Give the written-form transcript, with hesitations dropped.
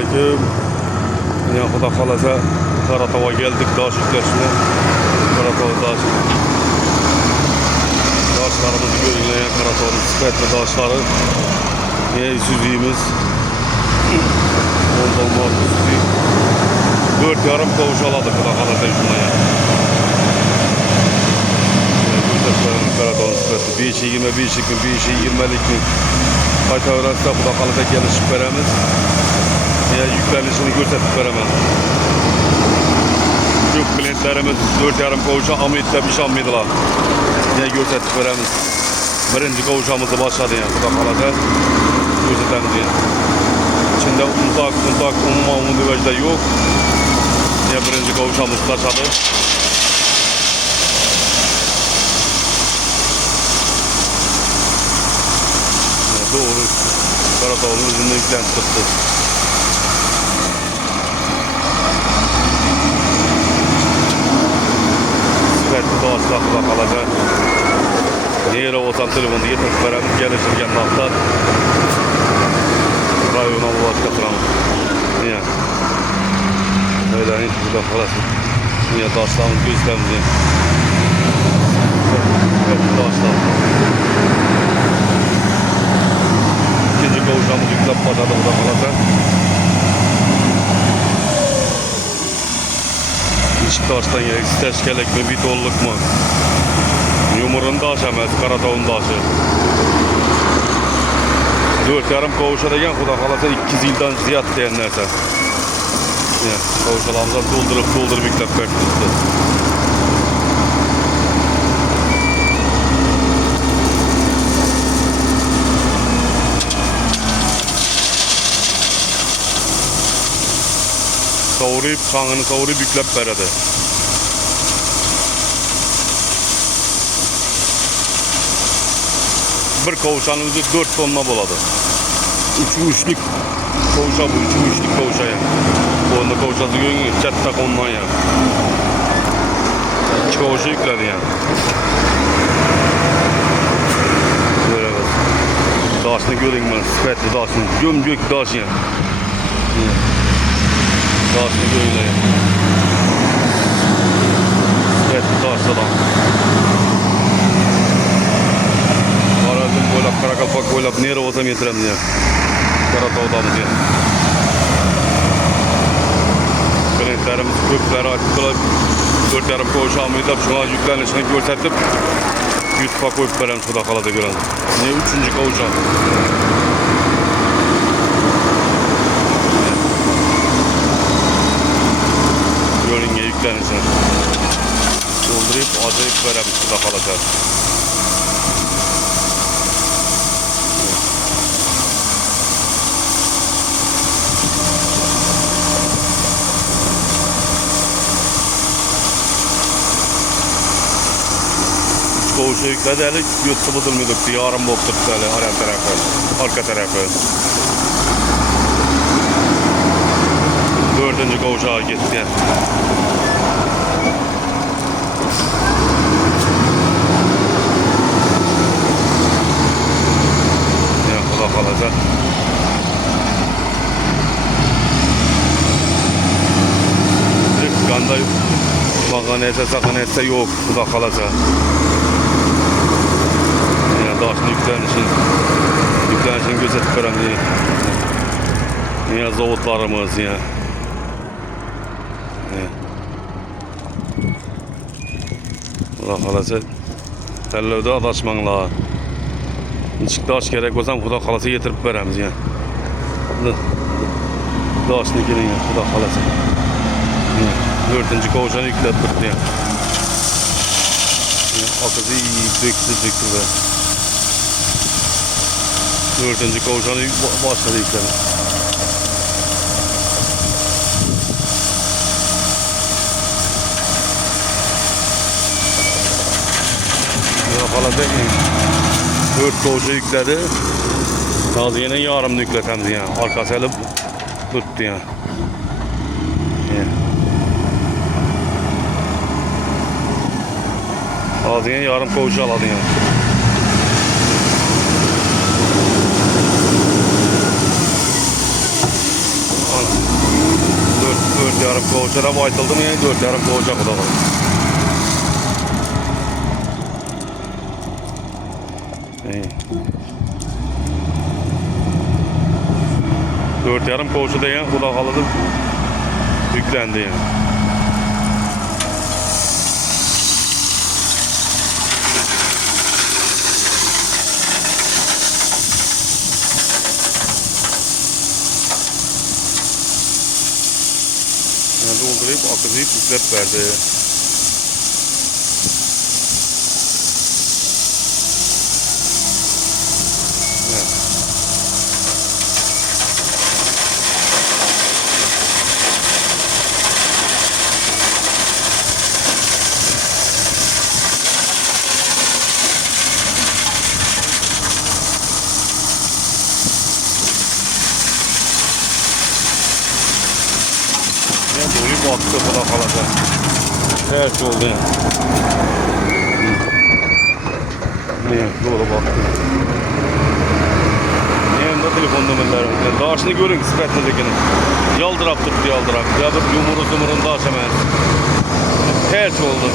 Selamünaleyküm. Ya Xudo xolasa Karatova geldik daş yüklesine. Karatova daş. Daşlarımızı görünleyen Karatova'nın sıkıntı daşları. Ne süzüğümüz. Ondan var süzüğü. 4,5 kovuş aladık Xudo xolasa şuna ya. Karatova'nın sıkıntı. Bir işi 20, bir işi 20'lik mi? Kayta öğrense Xudo xolasa gelişip veremiz. Ya yüklenişini gösterip veremem. Yük bilentlerimiz 4,5 koğuşa amiyette bir şey amiydiler. Ya gösterip veremiz. Birinci koğuşamızı başladı ya. Xudo xolasa gösterimiz ya. İçinde untak, umuvajda yok. Ya birinci koğuşamız başladı. Ya doğru. Karatova'nın ucunda yüklenti tuttu. Doğasına Xudo xolasa. Nere olsam telefonu getirip verem, gelişirken hafta rayona ulaşıp katıramız. Niye? Öyle hiç Xudo xolasa. Niye daşlarımız gözlerimiz ya. Daşlar. İkinci koğuşamız yüklep başladı Xudo xolasa. Taştan ya, teşkelek mi, bir tolluk mu? Yumurun daşı emez, Karatova'nın daşı. 4,5 koğuşa degen Xudo xolasa 2 yıldan ziyad deyen nerse. Ya, koğuşalarımızdan doldurup yüklep verdi. Savuruyup, kanını savuruyup yüklep verdi. Bir koğuşanın özü 4 tonla boladı. Üçlük koğuşa bu, üçlük koğuşa ya. Onda koğuşası görün, çattak ondan ya. 2 koğuşa yükledi ya. Böyle bak. Daşını görün ben, sıkıntı daşını, gömgök daş ya. Daşını görün ya. Sıkıntı daşladan. Karakalpak boylap nere olsam yetirem diye. Karatova'damız ya. Bilentlerimiz köpleri açtılar. 4,5 koğuşa amıydık. Şuna yüklenişini gösterip YouTube'a koyup veren Xudo xolasa gören. Ne 3. koğuşa. Görün ya yüklenişini. Doldurup acayip veren Xudo xolasa. Koğuşa yükledi, eli götü bıdılmıyorduk, yarım boktuk eli, arka tarafı. 4. koğuşa gitti. Ya Xudo xolasa. Qanday mağanaysa, saqanaysa yok Xudo xolasa. Daşını yüklenişini gözetip verem diye. Ya zavodlarımız ya. Xudo xolasa tellevde adaşmanlar. Nechik daş gerek olsam Xudo xolasa yetirip veremiz ya. Daşını gelin ya Xudo xolasa. 4. koğuşanı yüklep durdu ya. Akızı iyi döktü be. 4. koğuşanı başladı yükleme. Xolasa 4 koğuşa yükledi. Az yine yarımını yükletemdi ya. Arkası eli tuttu ya. Az yine yarım koğuşa aladı ya. Ana. 4,5 kovuşa da baytıldı mı yani 4,5 kovuşa o da var. İyi. 4,5 kovuşa da yani o da halıdı yüklendi yani. Yani doldurup akıtıyıp üflep verdi. Evet. Yani doluyup attı bu da kalacak. Her şey oldu yani. Ne oldu baktı. Yanında telefon numarlarım. Daha şimdi görün sıkıntındakini. Yaldırap tuttu yaldırap. Ya bir yumuru zumurunu da açamayız. Her şey oldu.